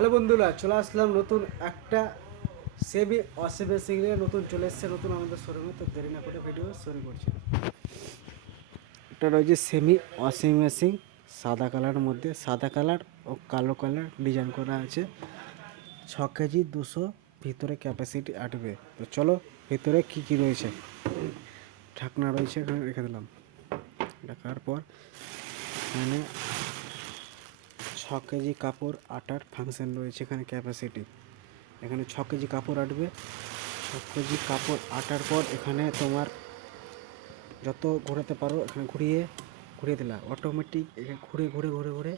Hello বন্ধুরা, চলে আসলাম নতুন একটা সেমি ওয়াশিং মেশিন নিয়ে। নতুন চলে এসছে নতুন আমাদের শোরুমে। তো দেরি না করে ভিডিও শুরু করছি। এটা রয়েছে সেমি ওয়াশিং মেশিন, সাদা কালারের মধ্যে, সাদা কালার ও কালো কালার ডিজাইন করা আছে। 6 কেজি 200 ভিতরে ক্যাপাসিটি আটবে। তো চলো ভিতরে কি কি রয়েছে। ঢাকনা রয়েছে, এখানে রেখে দিলাম। রাখার পর এখানে 6 কেজি কাপড় আটার ফাংশন রয়েছে। এখানে ক্যাপাসিটি এখানে 6 কেজি কাপড় আটবে। 6 কেজি কাপড় আটার পর এখানে তোমার যত ঘোরাতে পারো এখানে ঘুরিয়ে দিলা অটোমেটিক। এখানে ঘুরে ঘুরে ঘুরে ঘুরে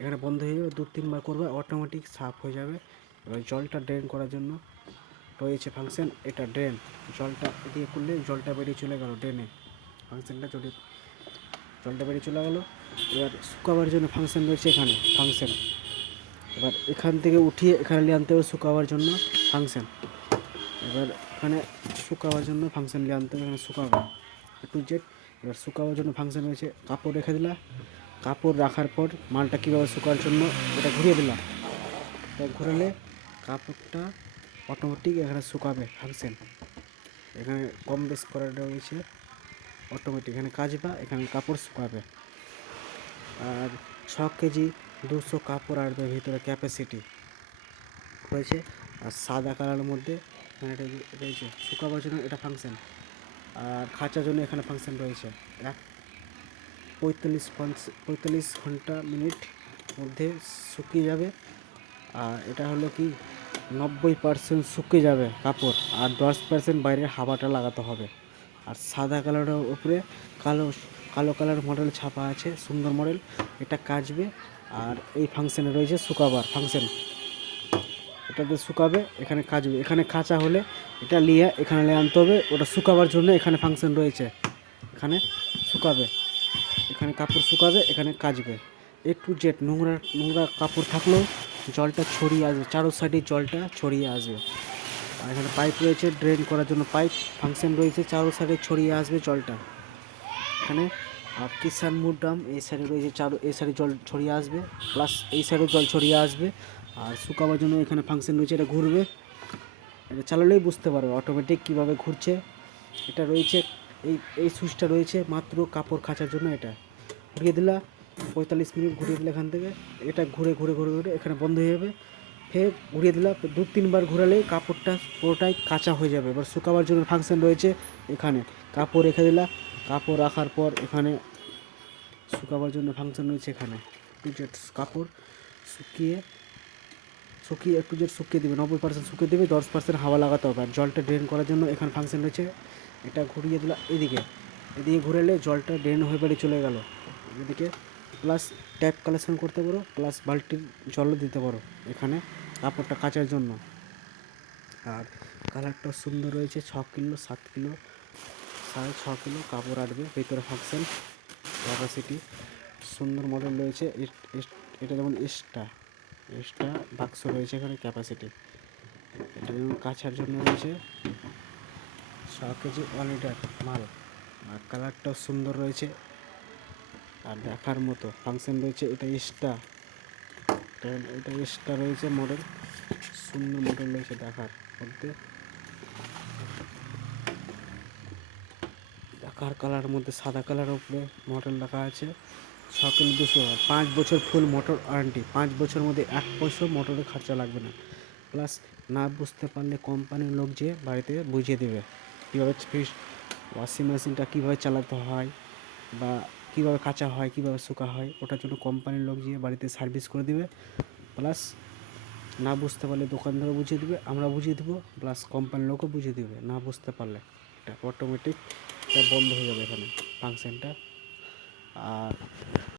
এখানে বন্ধ হয়ে যাবে। 2-3 বার করবে, অটোমেটিক সাফ হয়ে যাবে। এবার জলটা ড্রেন করার জন্য রয়েছে ফাংশন, এটা ড্রেন। জলটা দিয়ে করলে জলটা বেরিয়ে চলে গেল ড্রেনে। ফাংশনটা জলটা বেরিয়ে চলে গেলো। এবার শুকাবার জন্য ফাংশন রয়েছে এখানে ফাংশন। এবার এখান থেকে উঠিয়ে এখানে নিয়ে আনতে হবে শুকাবার জন্য ফাংশন। এবার এখানে শুকাবার জন্য ফাংশন নিয়ে আনতে হবে, এখানে শুকাবে টু জেড। এবার শুকাবার জন্য ফাংশন রয়েছে, কাপড় রেখে দিলা। কাপড় রাখার পর মালটা কীভাবে শুকার জন্য এটা ঘুরিয়ে দিলাম। এটা ঘুরালে কাপড়টা অটোমেটিক এখানে শুকাবে ফাংশন। এখানে কম বেশ করা রয়েছে অটোমেটিক, এখানে কাচবা, এখানে কাপড় শুকাবে। আর 6 কেজি 200 কাপড় আসবে ভিতরে ক্যাপাসিটি রয়েছে। আর সাদা কালারের মধ্যে এখানে এটা রয়েছে শুকাবার জন্য এটা ফাংশন। আর খাঁচার জন্য এখানে ফাংশন রয়েছে। 45 ঘন্টা মিনিট মধ্যে শুকিয়ে যাবে। আর এটা হলো কি 90% শুকিয়ে যাবে কাপড়, আর 10% বাইরের হাওয়াটা লাগাতে হবে। আর সাদা কালারের উপরে কালো কালো কালার মডেল ছাপা আছে, সুন্দর মডেল। এটা কাচবে। আর এই ফাংশনে রয়েছে শুকাবার ফাংশন, এটাতে শুকাবে, এখানে কাচবে। এখানে কাঁচা হলে এটা নিয়ে এখানে নিয়ে আনতে হবে, ওটা শুকাবার জন্য এখানে ফাংশন রয়েছে। এখানে শুকাবে, এখানে কাপড় শুকাবে, এখানে কাচবে। টু জেড নোংরা কাপড় থাকলেও জলটা ছড়িয়ে আসবে, চারো সাইডে জলটা ছড়িয়ে আসবে। আর এখানে পাইপ রয়েছে, ড্রেন করার জন্য পাইপ ফাংশন রয়েছে, চারো সাইডে ছড়িয়ে আসবে জলটা এখানে। আর কিষান মুড ড্রাম এই সাইডে রয়েছে, এই সাইডে জল ছড়িয়ে আসবে, প্লাস এই সাইডে জল ছড়িয়ে আসবে। আর শুকাবার জন্য এখানে ফাংশন রয়েছে, এটা ঘুরবে। এটা চালালেই বুঝতে পারবে অটোমেটিক কীভাবে ঘুরছে। এটা রয়েছে এই সুইচটা রয়েছে মাত্র কাপড় কাচার জন্য। এটা ঘুরিয়ে দিলা 45 মিনিট ঘুরিয়ে দিলে এখান থেকে এটা ঘুরে ঘুরে ঘুরে ঘুরে এখানে বন্ধ হয়ে যাবে। ফের ঘুরিয়ে দিলা 2-3 বার ঘোরালেই কাপড়টা পুরোটাই কাঁচা হয়ে যাবে। এবার শুকাবার জন্য ফাংশন রয়েছে এখানে, কাপড় রেখে দিলা। কাপড় রাখার পর এখানে শুকাবার জন্য ফাংশন রয়েছে এখানে। কাপড় শুকিয়ে একটু যে শুকিয়ে দেবে, 90% শুকিয়ে দেবে, 10% হাওয়া লাগাতে হবে। আর জলটা ড্রেন করার জন্য এখানে ফাংশন রয়েছে, এটা ঘুরিয়ে দিলা এদিকে ঘুরালে জলটা ড্রেন হয়ে বেরিয়ে চলে গেল এদিকে। প্লাস ট্যাপ কালেকশন করতে পারো, প্লাস বালতির জলও দিতে পারো এখানে কাপড়টা কাচার জন্য। আর কালারটা সুন্দর রয়েছে। 6 কিলো 7 কিলো 6.5 কিলো কাপড় আটবে ভিতরে ফাংশন ক্যাপাসিটি সুন্দর মডেল রয়েছে। এটা যেমন এক্সট্রা বাক্স রয়েছে এখানে ক্যাপাসিটি। এটা যেমন কাছার জন্য রয়েছে 6 কেজি 1 লিটার মাল। আর কালারটাও সুন্দর রয়েছে আর দেখার মতো ফাংশন রয়েছে। এটা এক্সট্রা রয়েছে মডেল, সুন্দর মডেল রয়েছে দেখার মধ্যে। দেখার কালারের মধ্যে সাদা কালারের উপরে মডেল লেখা আছে। 6 কিলো 200, 5 বছর ফুল মোটর ওয়ারেন্টি। 5 বছরের মধ্যে 1 পয়সা মোটরের খরচা লাগবে না। প্লাস না বুঝতে পারলে কোম্পানির লোক যে বাড়িতে বুঝিয়ে দেবে কীভাবে ওয়াশিং মেশিনটা কীভাবে চালাতে হয়, বা কীভাবে কাচা হয়, কীভাবে শুকা হয়। ওটার জন্য কোম্পানির লোক গিয়ে বাড়িতে সার্ভিস করে দেবে। প্লাস না বুঝতে পারলে দোকানদারও বুঝিয়ে দেবে, আমরা বুঝিয়ে দেবো, প্লাস কোম্পানির লোকও বুঝিয়ে দেবে। না বুঝতে পারলে এটা অটোমেটিক এটা বন্ধ হয়ে যাবে এখানে ফাংশনটা। আর